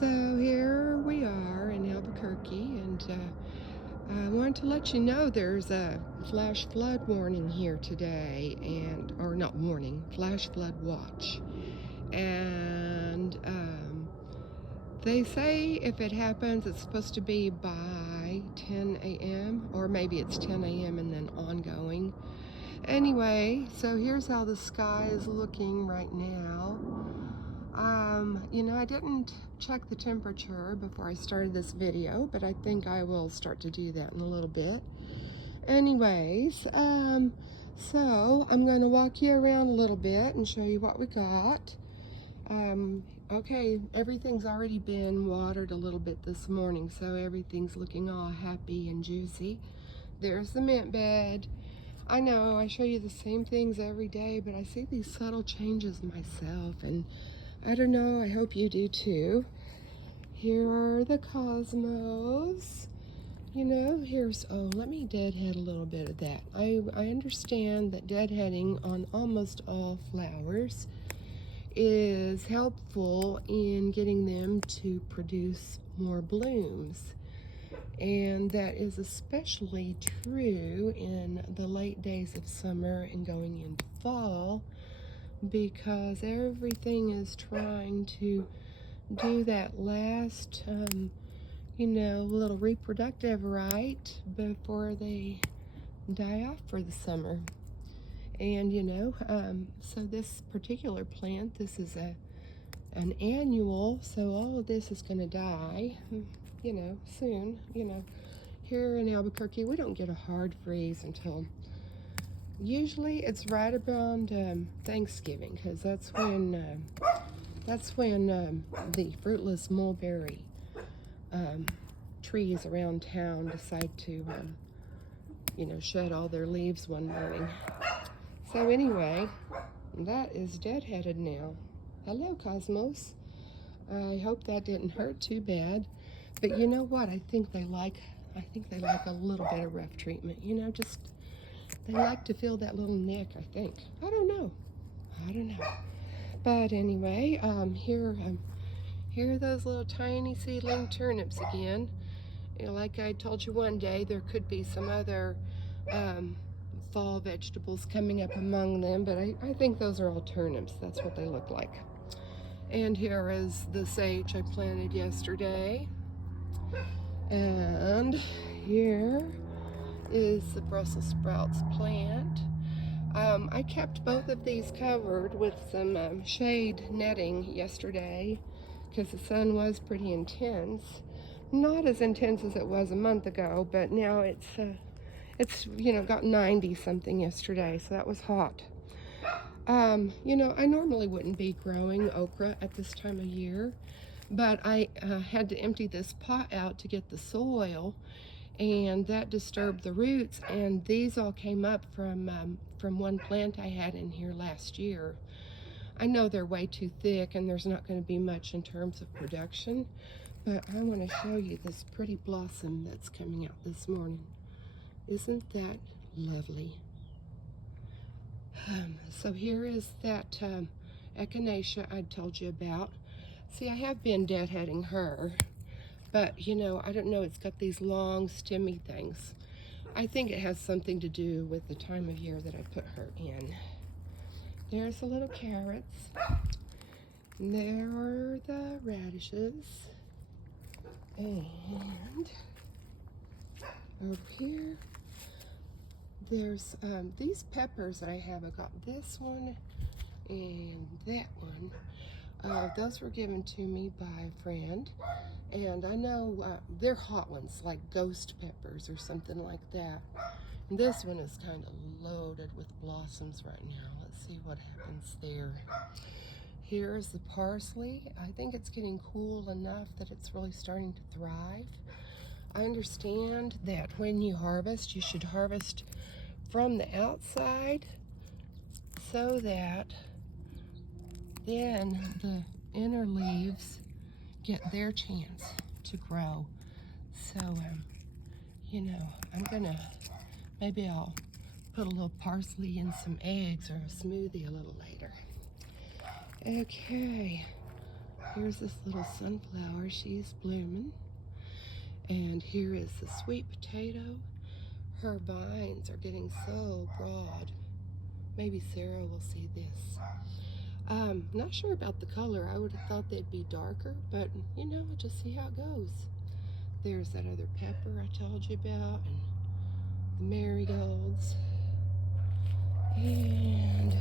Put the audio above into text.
So here we are in Albuquerque, and I wanted to let you know there's a flash flood warning here today, or not warning, flash flood watch. And they say if it happens, it's supposed to be by 10 a.m. or maybe it's 10 a.m. and then ongoing. Anyway, so here's how the sky is looking right now. I didn't check the temperature before I started this video, but I think I will start to do that in a little bit. Anyways, so I'm going to walk you around a little bit and show you what we got. Okay, everything's already been watered a little bit this morning, so everything's looking all happy and juicy. There's the mint bed. I know I show you the same things every day, but I see these subtle changes myself, and I don't know, I hope you do too. Here are the cosmos. Let me deadhead a little bit of that. I understand that deadheading on almost all flowers is helpful in getting them to produce more blooms. And that is especially true in the late days of summer and going into fall, because everything is trying to do that last, little reproductive rite before they die off for the summer. And, so this particular plant, this is an annual, so all of this is going to die, soon. Here in Albuquerque, we don't get a hard freeze until usually it's right around Thanksgiving, because that's when the fruitless mulberry trees around town decide to shed all their leaves one morning. So anyway, that is deadheaded now. Hello, Cosmos. I hope that didn't hurt too bad. But you know what? I think they like a little bit of rough treatment. They like to feel that little nick, I think. I don't know. But anyway, here are those little tiny seedling turnips again. Like I told you one day, there could be some other fall vegetables coming up among them, but I think those are all turnips. That's what they look like. And here is the sage I planted yesterday. And here is the Brussels sprouts plant. I kept both of these covered with some shade netting yesterday because the sun was pretty intense. Not as intense as it was a month ago, but now it's got 90 something yesterday, so that was hot. I normally wouldn't be growing okra at this time of year, but I had to empty this pot out to get the soil, and that disturbed the roots, and these all came up from one plant I had in here last year. I know they're way too thick and there's not going to be much in terms of production, but I want to show you this pretty blossom that's coming out this morning. Isn't that lovely? So here is that echinacea I told you about. See, I have been deadheading her, but I don't know, it's got these long stemmy things. I think it has something to do with the time of year that I put her in. There's the little carrots. And there are the radishes. And over here, there's these peppers that I have. I got this one and that one. Those were given to me by a friend. And I know they're hot ones, like ghost peppers or something like that. And this one is kind of loaded with blossoms right now. Let's see what happens there. Here's the parsley. I think it's getting cool enough that it's really starting to thrive. I understand that when you harvest, you should harvest from the outside so that then the inner leaves get their chance to grow. So, maybe I'll put a little parsley in some eggs or a smoothie a little later. Okay, Here's this little sunflower, she's blooming. And here is the sweet potato. Her vines are getting so broad. Maybe Sarah will see this. Not sure about the color. I would have thought they'd be darker, but you know, just see how it goes. There's that other pepper I told you about, and the marigolds. And